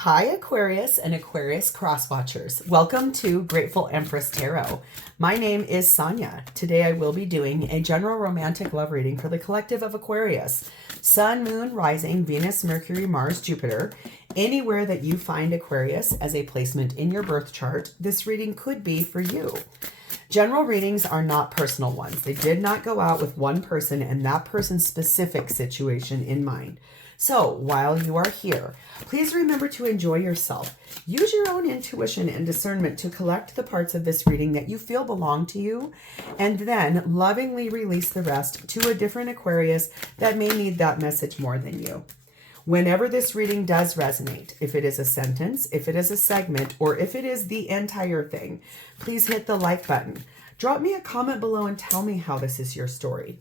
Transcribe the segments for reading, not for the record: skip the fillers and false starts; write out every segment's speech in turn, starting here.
Hi, Aquarius and Aquarius cross-watchers. Welcome to Grateful Empress Tarot. My name is Sonia. Today I will be doing a general romantic love reading for the collective of Aquarius. Sun, Moon, Rising, Venus, Mercury, Mars, Jupiter. Anywhere that you find Aquarius as a placement in your birth chart, this reading could be for you. General readings are not personal ones. They did not go out with one person and that person's specific situation in mind. So while you are here, please remember to enjoy yourself. Use your own intuition and discernment to collect the parts of this reading that you feel belong to you, and then lovingly release the rest to a different Aquarius that may need that message more than you. Whenever this reading does resonate, if it is a sentence, if it is a segment, or if it is the entire thing, please hit the like button. Drop me a comment below and tell me how this is your story.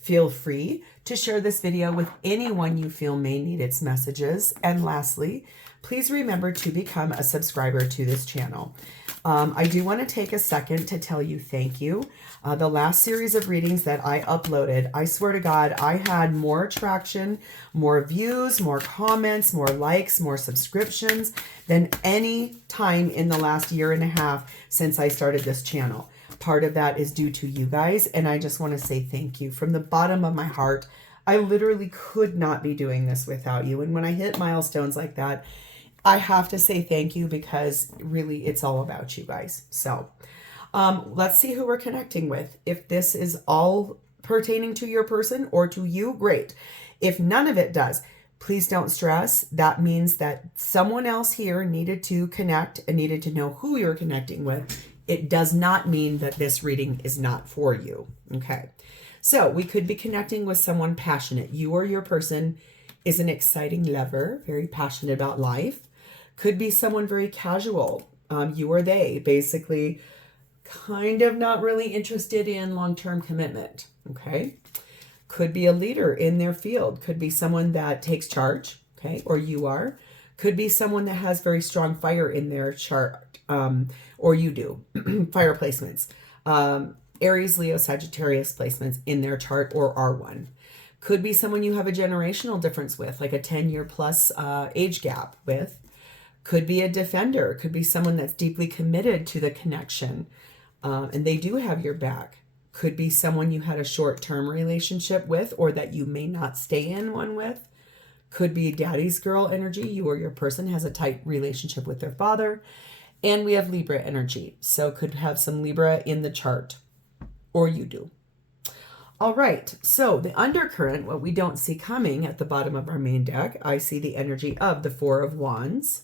Feel free to share this video with anyone you feel may need its messages. And lastly, please remember to become a subscriber to this channel. I do want to take a second to tell you thank you. The last series of readings that I uploaded, I swear to God, I had more traction, more views, more comments, more likes, more subscriptions than any time in the last year and a half since I started this channel. Part of that is due to you guys, and I just want to say thank you from the bottom of my heart. I literally could not be doing this without you, and when I hit milestones like that, I have to say thank you because really it's all about you guys. So let's see who we're connecting with. If this is all pertaining to your person or to you, great. If none of it does, please don't stress. That means that someone else here needed to connect and needed to know who you're connecting with. It does not mean that this reading is not for you. Okay. So we could be connecting with someone passionate. You or your person is an exciting lover, very passionate about life. Could be someone very casual. You or they, basically kind of not really interested in long-term commitment. Okay. Could be a leader in their field. Could be someone that takes charge. Okay. Or you are. Could be someone that has very strong fire in their chart. Or you do. Fire placements. Aries, Leo, Sagittarius placements in their chart or are one. Could be someone you have a generational difference with, like a 10-year plus age gap with. Could be a defender. Could be someone that's deeply committed to the connection and they do have your back. Could be someone you had a short-term relationship with or that you may not stay in one with. Could be daddy's girl energy. You or your person has a tight relationship with their father. And we have Libra energy. So could have some Libra in the chart. Or you do. All right. So the undercurrent, what we don't see coming at the bottom of our main deck, I see the energy of the Four of Wands.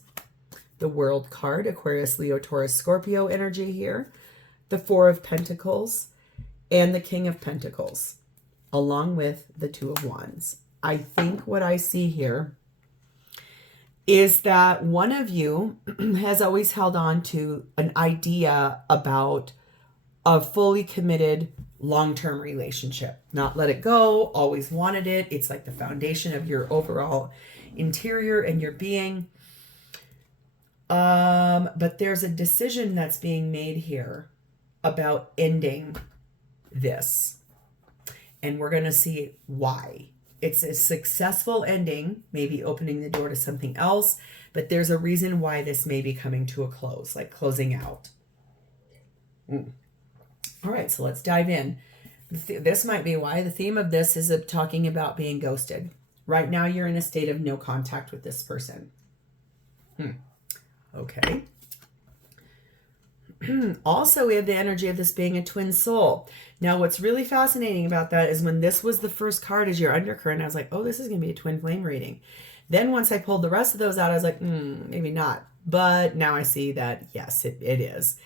The World card, Aquarius, Leo, Taurus, Scorpio energy here. The Four of Pentacles. And the King of Pentacles. Along with the Two of Wands. I think what I see here is that one of you has always held on to an idea about a fully committed long-term relationship. Not let it go, always wanted it. It's like the foundation of your overall interior and your being. But there's a decision that's being made here about ending this. And we're going to see why. It's a successful ending, maybe opening the door to something else, but there's a reason why this may be coming to a close, like closing out. All right, so let's dive in. This might be why. The theme of this is talking about being ghosted. Right now, you're in a state of no contact with this person. Okay. Also, we have the energy of this being a twin soul. Now, what's really fascinating about that is when this was the first card as your undercurrent, I was like, oh, this is going to be a twin flame reading. Then once I pulled the rest of those out, I was like, maybe not. But now I see that, yes, it is.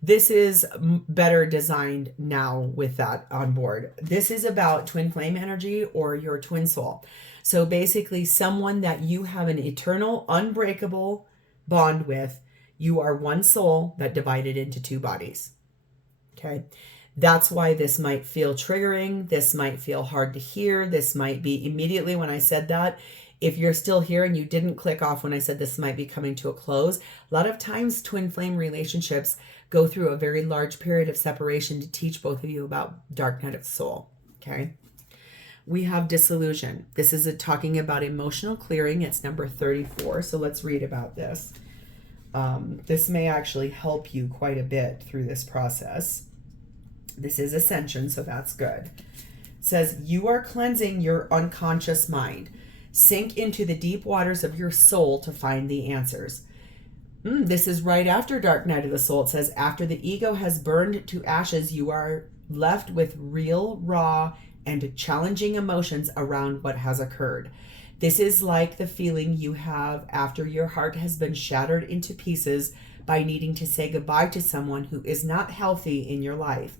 This is better designed now with that on board. This is about twin flame energy or your twin soul. So basically someone that you have an eternal, unbreakable bond with. You are one soul that divided into two bodies. Okay. That's why this might feel triggering. This might feel hard to hear. This might be immediately when I said that. If you're still here and you didn't click off when I said this might be coming to a close, a lot of times twin flame relationships go through a very large period of separation to teach both of you about dark night of the soul. Okay. We have disillusion. This is talking about emotional clearing. It's number 34. So let's read about this. This may actually help you quite a bit through this process. This is ascension, so that's good. It says, you are cleansing your unconscious mind. Sink into the deep waters of your soul to find the answers. This is right after Dark Night of the Soul. It says, after the ego has burned to ashes, you are left with real, raw, and challenging emotions around what has occurred. This is like the feeling you have after your heart has been shattered into pieces by needing to say goodbye to someone who is not healthy in your life,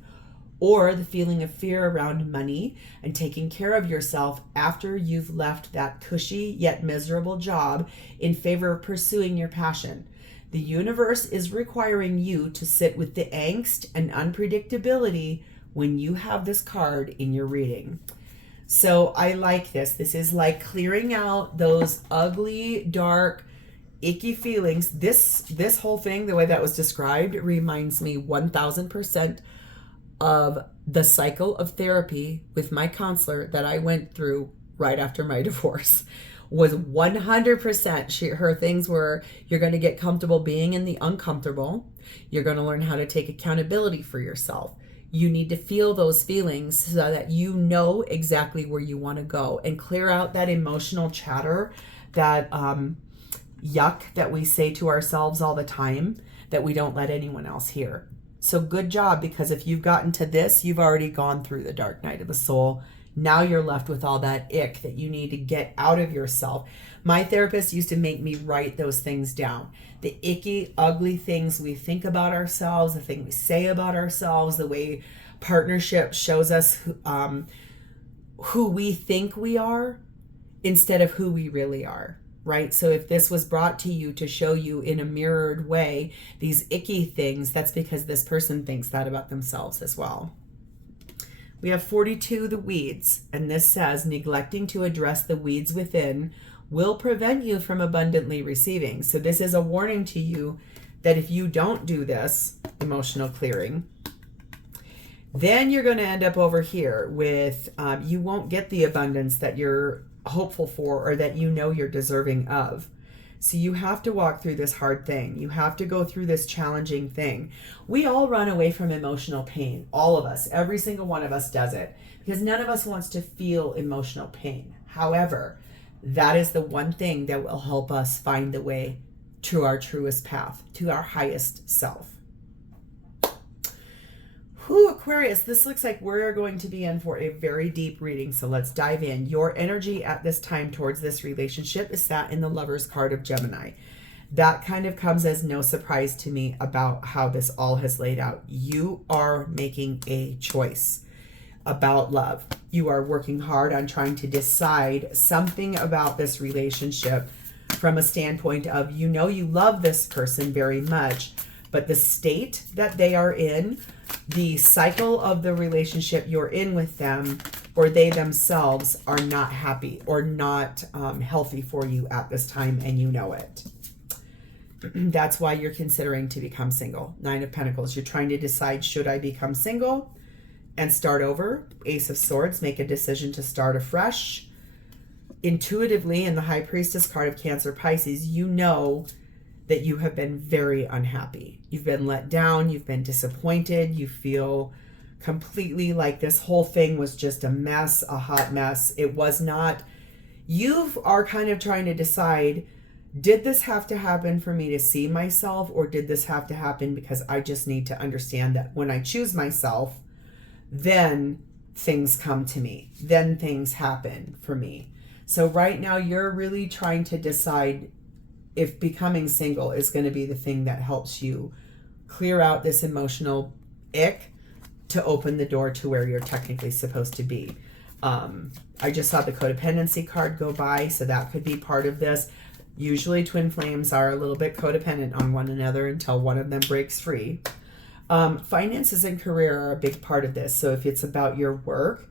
or the feeling of fear around money and taking care of yourself after you've left that cushy yet miserable job in favor of pursuing your passion. The universe is requiring you to sit with the angst and unpredictability when you have this card in your reading. So I like this. This is like clearing out those ugly, dark, icky feelings. This whole thing, the way that was described, reminds me 1000% of the cycle of therapy with my counselor that I went through right after my divorce. Was 100%. Her things were, you're going to get comfortable being in the uncomfortable. You're going to learn how to take accountability for yourself. You need to feel those feelings so that you know exactly where you want to go and clear out that emotional chatter, that yuck that we say to ourselves all the time that we don't let anyone else hear. So good job, because if you've gotten to this, you've already gone through the dark night of the soul. Now you're left with all that ick that you need to get out of yourself. My therapist used to make me write those things down. The icky, ugly things we think about ourselves, the thing we say about ourselves, the way partnership shows us who we think we are instead of who we really are, right? So if this was brought to you to show you in a mirrored way these icky things, that's because this person thinks that about themselves as well. We have 42, the weeds, and this says, neglecting to address the weeds within will prevent you from abundantly receiving. So this is a warning to you that if you don't do this emotional clearing, then you're going to end up over here with, you won't get the abundance that you're hopeful for or that you know you're deserving of. So you have to walk through this hard thing. You have to go through this challenging thing. We all run away from emotional pain. All of us, every single one of us does it, because none of us wants to feel emotional pain. However, that is the one thing that will help us find the way to our truest path, to our highest self. Whew, Aquarius, this looks like we're going to be in for a very deep reading, so let's dive in. Your energy at this time towards this relationship is sat in the Lover's card of Gemini. That kind of comes as no surprise to me about how this all has laid out. You are making a choice about love. You are working hard on trying to decide something about this relationship from a standpoint of, you know, you love this person very much, but the state that they are in, the cycle of the relationship you're in with them, or they themselves are not happy or not healthy for you at this time, and you know it. That's why you're considering to become single. 9 of Pentacles. You're trying to decide, should I become single and start over? Ace of Swords. Make a decision to start afresh. Intuitively, in the High Priestess card of Cancer Pisces, you know that you have been very unhappy. You've been let down. You've been disappointed. You feel completely like this whole thing was just a mess, a hot mess. It was not. You are kind of trying to decide, did this have to happen for me to see myself, or did this have to happen because I just need to understand that when I choose myself, then things come to me. Then things happen for me. So right now you're really trying to decide if becoming single is going to be the thing that helps you clear out this emotional ick to open the door to where you're technically supposed to be. I just saw the codependency card go by, so that could be part of this. Usually twin flames are a little bit codependent on one another until one of them breaks free. Finances and career are a big part of this. So if it's about your work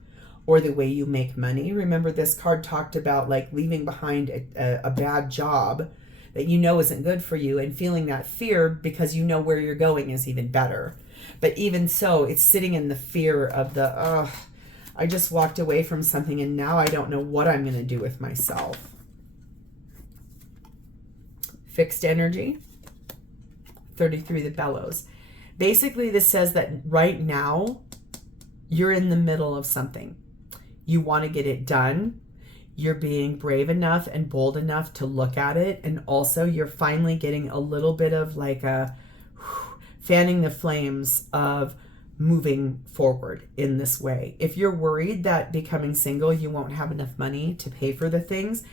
or the way you make money, remember this card talked about like leaving behind a bad job that you know isn't good for you and feeling that fear because you know where you're going is even better. But even so, it's sitting in the fear of the, I just walked away from something and now I don't know what I'm going to do with myself. Fixed energy. 33, the bellows. Basically, this says that right now you're in the middle of something. You want to get it done. You're being brave enough and bold enough to look at it. And also you're finally getting a little bit of like a fanning the flames of moving forward in this way. If you're worried that becoming single, you won't have enough money to pay for the things,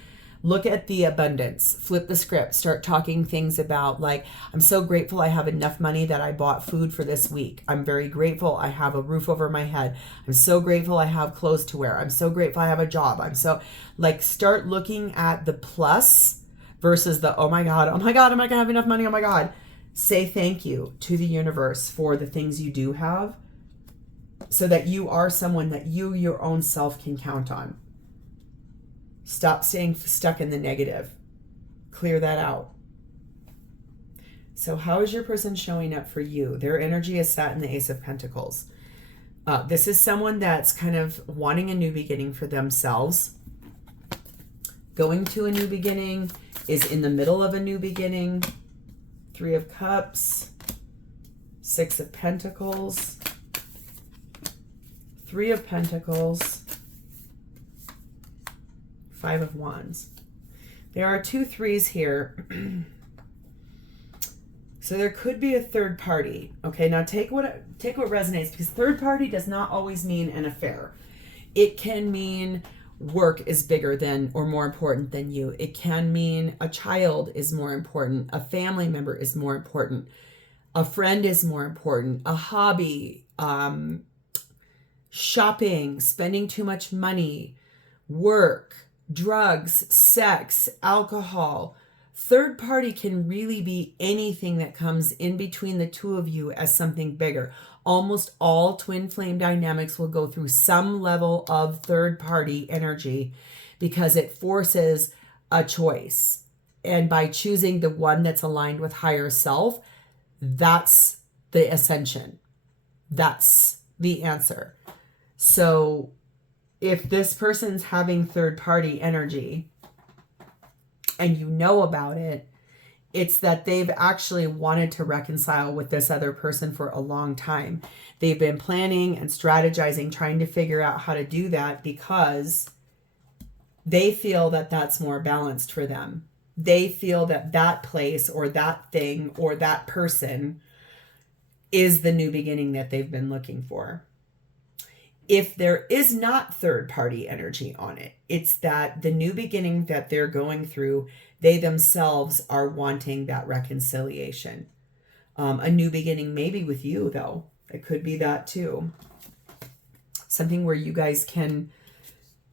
look at the abundance, flip the script, start talking things about like, I'm so grateful I have enough money that I bought food for this week. I'm very grateful I have a roof over my head. I'm so grateful I have clothes to wear. I'm so grateful I have a job. I'm so like, start looking at the plus versus the, oh my God, am I going to have enough money? Oh my God. Say thank you to the universe for the things you do have so that you are someone that you, your own self, can count on. Stop staying stuck in the negative. Clear that out. So how is your person showing up for you? Their energy is sat in the Ace of Pentacles. This is someone that's kind of wanting a new beginning for themselves. Going to a new beginning, is in the middle of a new beginning. 3 of Cups, 6 of Pentacles, 3 of Pentacles, 5 of Wands. There are 2 3s here. So there could be a third party. Okay, now take what resonates, because third party does not always mean an affair. It can mean work is bigger than or more important than you. It can mean a child is more important. A family member is more important. A friend is more important. A hobby, shopping, spending too much money, work, drugs, sex, alcohol. Third party can really be anything that comes in between the two of you as something bigger. Almost all twin flame dynamics will go through some level of third party energy because it forces a choice. And by choosing the one that's aligned with higher self, that's the ascension. That's the answer. So if this person's having third party energy and you know about it, it's that they've actually wanted to reconcile with this other person for a long time. They've been planning and strategizing, trying to figure out how to do that because they feel that that's more balanced for them. They feel that that place or that thing or that person is the new beginning that they've been looking for. If there is not third party energy on it, it's that the new beginning that they're going through, they themselves are wanting that reconciliation. A new beginning maybe with you, though. It could be that too. Something where you guys can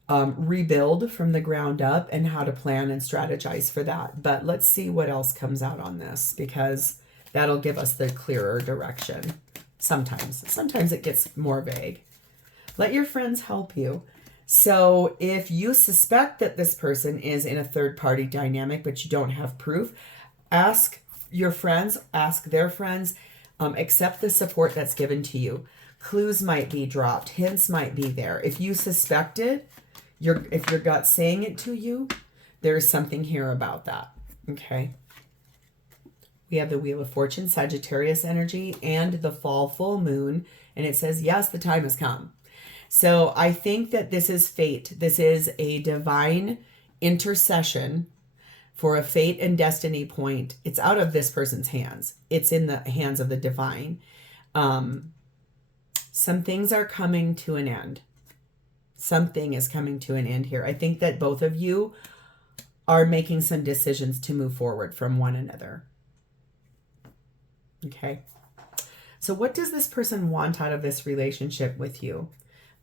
rebuild from the ground up and how to plan and strategize for that. But let's see what else comes out on this, because that'll give us the clearer direction. Sometimes it gets more vague. Let your friends help you. So if you suspect that this person is in a third party dynamic, but you don't have proof, ask your friends, ask their friends, accept the support that's given to you. Clues might be dropped. Hints might be there. If you suspect it, if your gut's saying it to you, there's something here about that. Okay. We have the Wheel of Fortune, Sagittarius energy, and the fall full moon. And it says, yes, the time has come. So I think that this is fate. This is a divine intercession for a fate and destiny point. It's out of this person's hands. It's in the hands of the divine. Some things are coming to an end. Something is coming to an end here. I think that both of you are making some decisions to move forward from one another. Okay. So what does this person want out of this relationship with you?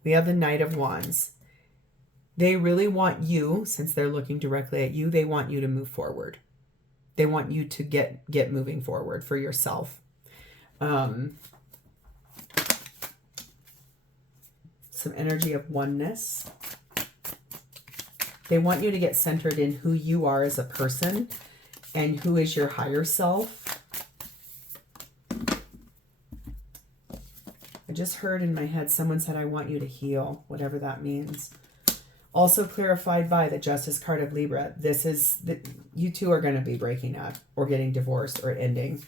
We have the Knight of Wands. They really want you, since they're looking directly at you, they want you to move forward. They want you to get moving forward for yourself. Some energy of oneness. They want you to get centered in who you are as a person and who is your higher self. I just heard in my head, someone said, I want you to heal, whatever that means. Also clarified by the Justice card of Libra. This is, you two are going to be breaking up or getting divorced or ending.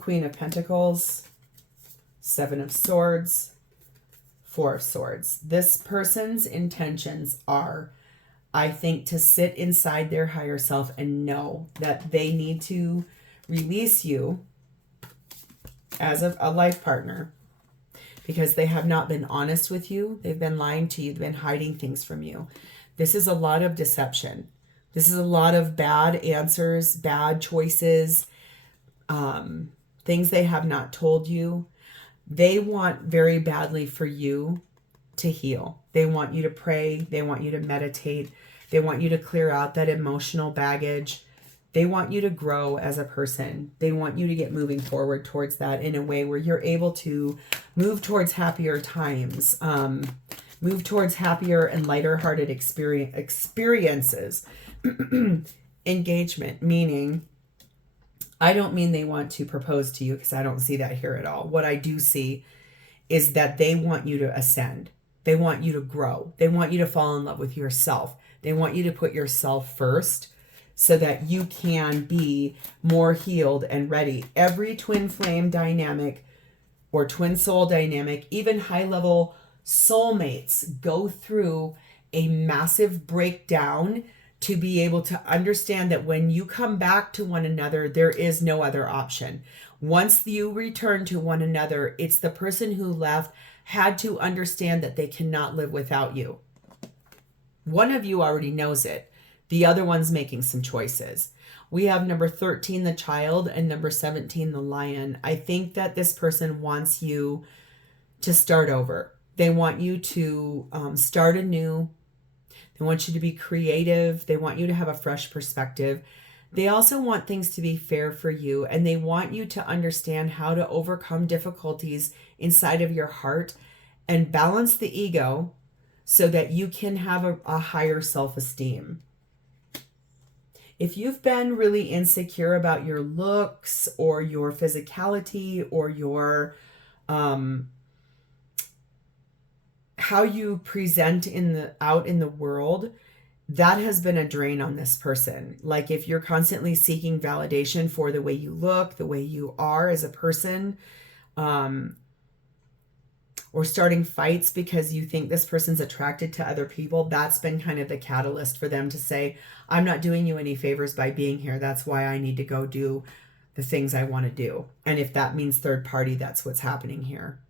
Queen of Pentacles, Seven of Swords, Four of Swords. This person's intentions are, I think, to sit inside their higher self and know that they need to release you as a life partner because they have not been honest with you. They've been lying to you. They've been hiding things from you. This is a lot of deception. This is a lot of bad answers, bad choices, things they have not told you. They want very badly for you to heal. They want you to pray. They want you to meditate. They want you to clear out that emotional baggage. They want you to grow as a person. They want you to get moving forward towards that in a way where you're able to move towards happier times, move towards happier and lighter-hearted experiences. Engagement, meaning, I don't mean they want to propose to you because I don't see that here at all. What I do see is that they want you to ascend. They want you to grow. They want you to fall in love with yourself. They want you to put yourself first so that you can be more healed and ready. Every twin flame dynamic or twin soul dynamic, even high-level soulmates, go through a massive breakdown to be able to understand that when you come back to one another, there is no other option. Once you return to one another, it's the person who left had to understand that they cannot live without you. One of you already knows it. The other one's making some choices. We have number 13, the child, and number 17, the lion. I think that this person wants you to start over. They want you to start anew. They want you to be creative. They want you to have a fresh perspective. They also want things to be fair for you, and they want you to understand how to overcome difficulties inside of your heart and balance the ego so that you can have a higher self-esteem. If you've been really insecure about your looks or your physicality or your how you present out in the world, that has been a drain on this person. Like if you're constantly seeking validation for the way you look, the way you are as a person, or starting fights because you think this person's attracted to other people, that's been kind of the catalyst for them to say, I'm not doing you any favors by being here. That's why I need to go do the things I want to do. And if that means third party, that's what's happening here.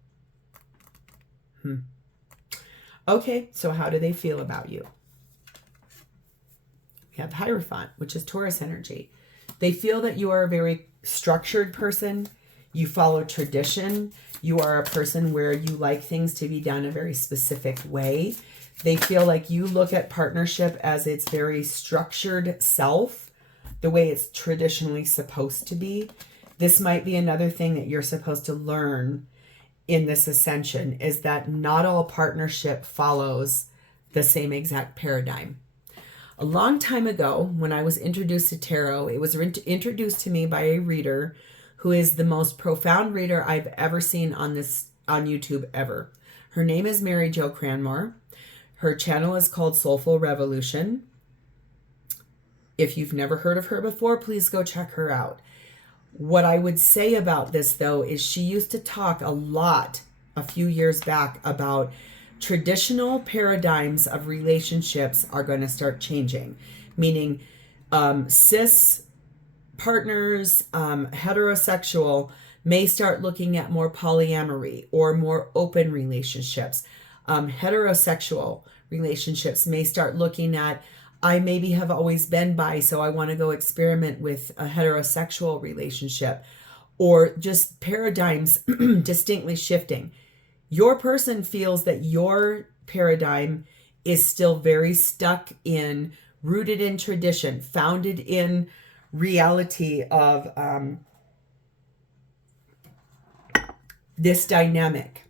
Okay, so how do they feel about you? We have Hierophant, which is Taurus energy. They feel that you are a very structured person. You follow tradition. You are a person where you like things to be done a very specific way. They feel like you look at partnership as its very structured self, the way it's traditionally supposed to be. This might be another thing that you're supposed to learn in this ascension, is that not all partnership follows the same exact paradigm. A long time ago, when I was introduced to tarot, it was introduced to me by a reader who is the most profound reader I've ever seen on YouTube ever. Her name is Mary Jo Cranmore. Her channel is called Soulful Revolution. If you've never heard of her before, please go check her out. What I would say about this, though, is she used to talk a lot a few years back about traditional paradigms of relationships are going to start changing, meaning cis partners, heterosexual, may start looking at more polyamory or more open relationships. Heterosexual relationships may start looking at, I maybe have always been bi, so I want to go experiment with a heterosexual relationship, or just paradigms distinctly shifting. Your person feels that your paradigm is still very stuck in, rooted in tradition, founded in reality of this dynamic.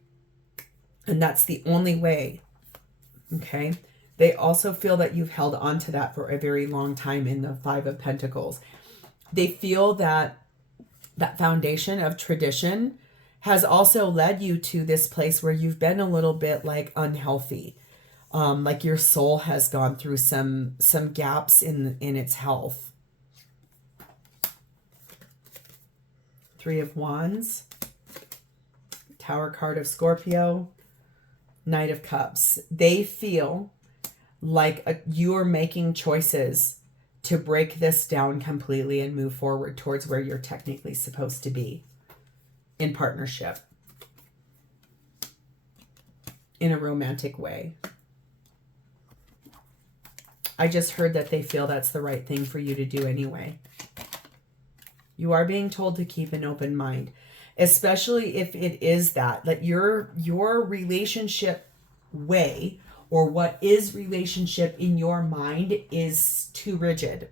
And that's the only way. Okay. They also feel that you've held on to that for a very long time in the Five of Pentacles. They feel that that foundation of tradition has also led you to this place where you've been a little bit like unhealthy. Like your soul has gone through some gaps in its health. Three of Wands, Tower card of Scorpio, Knight of Cups. They feel like you're making choices to break this down completely and move forward towards where you're technically supposed to be in partnership, in a romantic way. I just heard that they feel that's the right thing for you to do anyway. You are being told to keep an open mind, especially if it is that your relationship way, or what is relationship in your mind, is too rigid.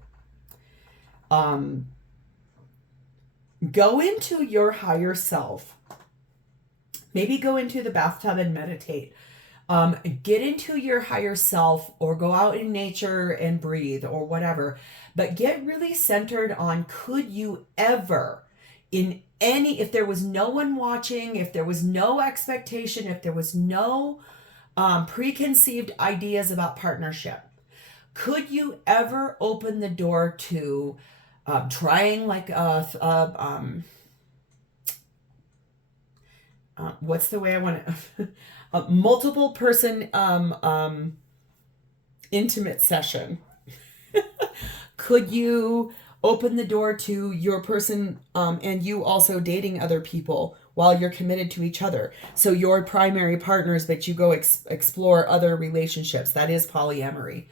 Go into your higher self. Maybe go into the bathtub and meditate. Get into your higher self, or go out in nature and breathe, or whatever. But get really centered on, could you ever, if there was no one watching, if there was no expectation, if there was no preconceived ideas about partnership, could you ever open the door to trying like what's the way I want to a multiple person intimate session? Could you open the door to your person and you also dating other people while you're committed to each other? So your primary partners, but you go explore other relationships. That is polyamory.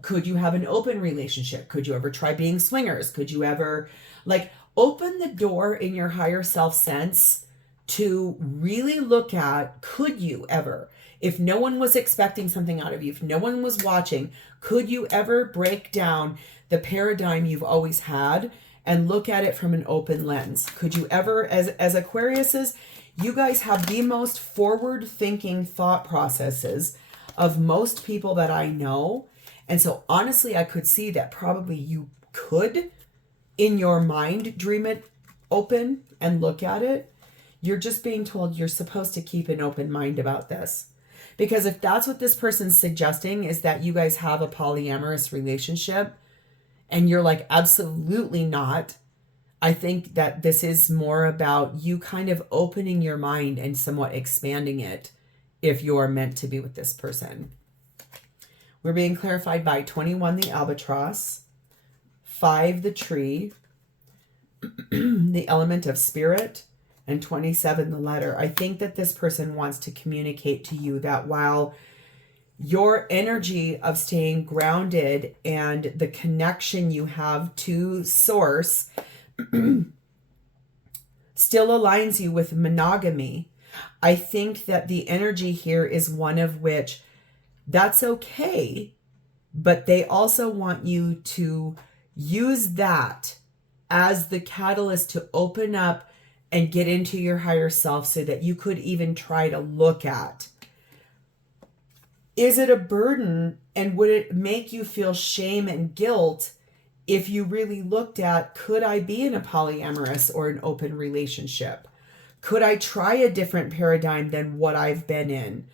Could you have an open relationship? Could you ever try being swingers? Could you ever open the door in your higher self sense to really look at, could you ever, if no one was expecting something out of you, if no one was watching, could you ever break down the paradigm you've always had and look at it from an open lens? Could you ever, as Aquariuses, you guys have the most forward-thinking thought processes of most people that I know. And so honestly, I could see that probably you could, in your mind, dream it open and look at it. You're just being told you're supposed to keep an open mind about this. Because if that's what this person's suggesting, is that you guys have a polyamorous relationship, and you're like, absolutely not, I think that this is more about you kind of opening your mind and somewhat expanding it if you're meant to be with this person. We're being clarified by 21, the albatross, 5, the tree, the element of spirit, and 27, the letter. I think that this person wants to communicate to you that while your energy of staying grounded and the connection you have to source still aligns you with monogamy, I think that the energy here is one of which that's okay, but they also want you to use that as the catalyst to open up and get into your higher self, so that you could even try to look at, is it a burden, and would it make you feel shame and guilt if you really looked at, could I be in a polyamorous or an open relationship? Could I try a different paradigm than what I've been in?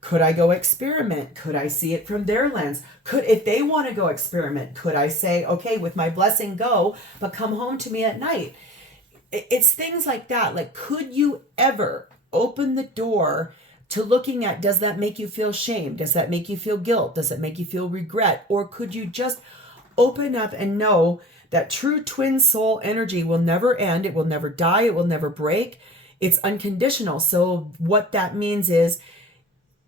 Could I go experiment? Could I see it from their lens? If they want to go experiment, could I say, okay, with my blessing, go, but come home to me at night? It's things like that. Like, could you ever open the door to looking at, does that make you feel shame? Does that make you feel guilt? Does it make you feel regret? Or could you just open up and know that true twin soul energy will never end. It will never die. It will never break. It's unconditional. So what that means is,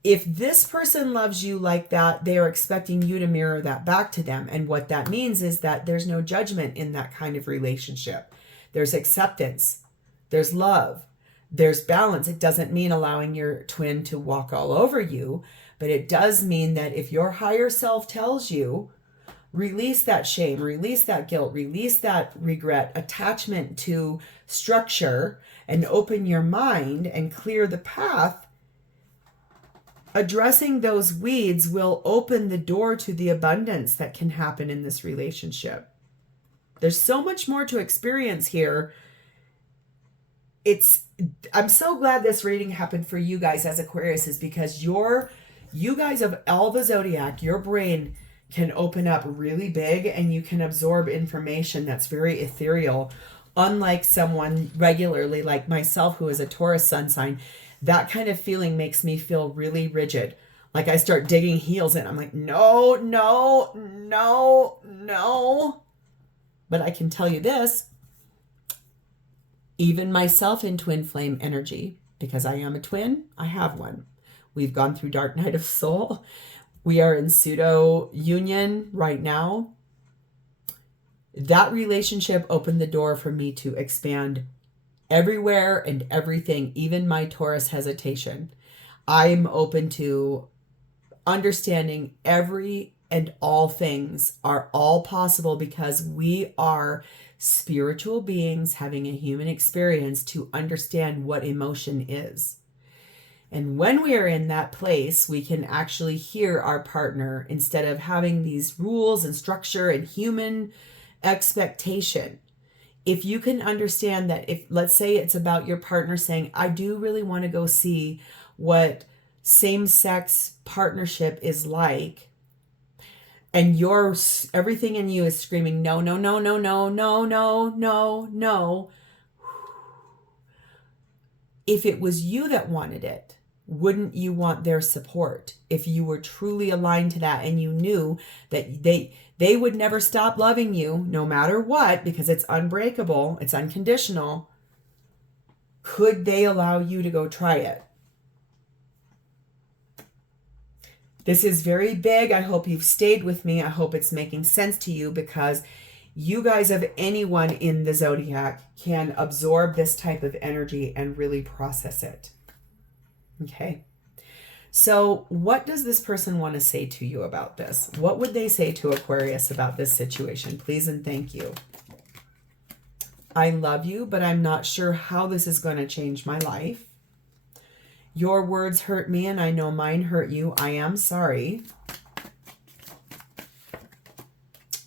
if this person loves you like that, they are expecting you to mirror that back to them. And what that means is that there's no judgment in that kind of relationship. There's acceptance, there's love, there's balance. It doesn't mean allowing your twin to walk all over you, but it does mean that if your higher self tells you, release that shame, release that guilt, release that regret, attachment to structure, and open your mind and clear the path, addressing those weeds will open the door to the abundance that can happen in this relationship. There's so much more to experience here I'm so glad this reading happened for you guys as Aquarius, is because you guys of all the zodiac, your brain can open up really big and you can absorb information that's very ethereal. Unlike someone regularly like myself who is a Taurus sun sign, that kind of feeling makes me feel really rigid. Like I start digging heels in. I'm like, no, no, no, no. But I can tell you this, even myself in twin flame energy, because I am a twin, I have one. We've gone through dark night of soul. We are in pseudo union right now. That relationship opened the door for me to expand everywhere and everything, even my Taurus hesitation. I'm open to understanding every and all things are all possible because we are spiritual beings having a human experience to understand what emotion is. And when we are in that place, we can actually hear our partner instead of having these rules and structure and human expectation. If you can understand that, if let's say it's about your partner saying, I do really want to go see what same-sex partnership is like, and everything in you is screaming, no, no, no, no, no, no, no, no, no. If it was you that wanted it, wouldn't you want their support? If you were truly aligned to that and you knew that they would never stop loving you no matter what, because it's unbreakable, it's unconditional, could they allow you to go try it? This is very big. I hope you've stayed with me. I hope it's making sense to you, because you guys of anyone in the zodiac can absorb this type of energy and really process it. Okay. So what does this person want to say to you about this? What would they say to Aquarius about this situation? Please and thank you. I love you, but I'm not sure how this is going to change my life. Your words hurt me and I know mine hurt you. I am sorry.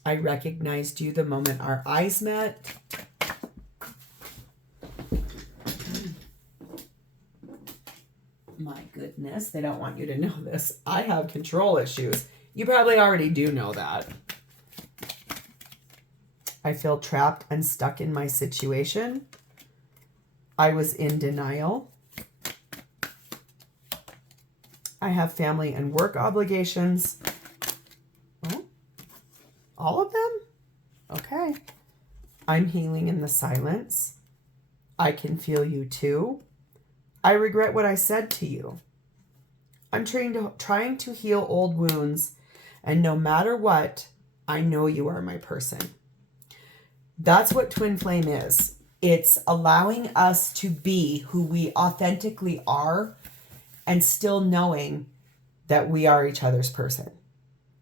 I recognized you the moment our eyes met. My goodness, they don't want you to know this. I have control issues. You probably already do know that. I feel trapped and stuck in my situation. I was in denial. I have family and work obligations. Oh, all of them? Okay. I'm healing in the silence. I can feel you too. I regret what I said to you. I'm trying to heal old wounds, and no matter what, I know you are my person. That's what twin flame is. It's allowing us to be who we authentically are and still knowing that we are each other's person.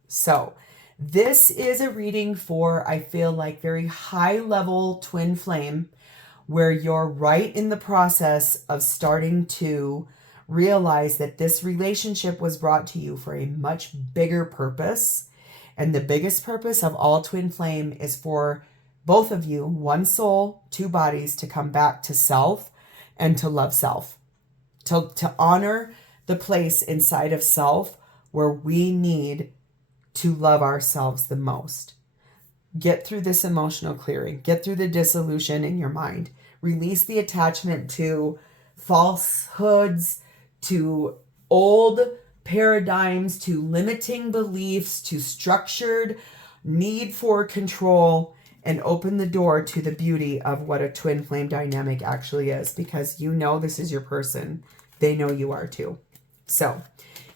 So this is a reading for, I feel like, very high level twin flame, where you're right in the process of starting to realize that this relationship was brought to you for a much bigger purpose. And the biggest purpose of all twin flame is for both of you, one soul, two bodies, to come back to self and to love self. To honor the place inside of self where we need to love ourselves the most. Get through this emotional clearing. Get through the dissolution in your mind. Release the attachment to falsehoods, to old paradigms, to limiting beliefs, to structured need for control, and open the door to the beauty of what a twin flame dynamic actually is, because you know this is your person. They know you are too. So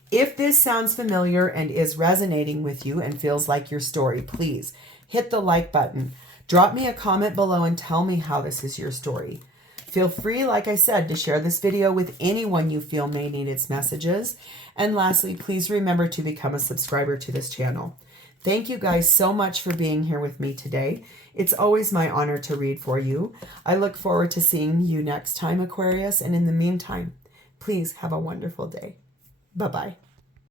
if this sounds familiar and is resonating with you and feels like your story, please hit the like button. Drop me a comment below and tell me how this is your story. Feel free, like I said, to share this video with anyone you feel may need its messages. And lastly, please remember to become a subscriber to this channel. Thank you guys so much for being here with me today. It's always my honor to read for you. I look forward to seeing you next time, Aquarius. And in the meantime, please have a wonderful day. Bye-bye.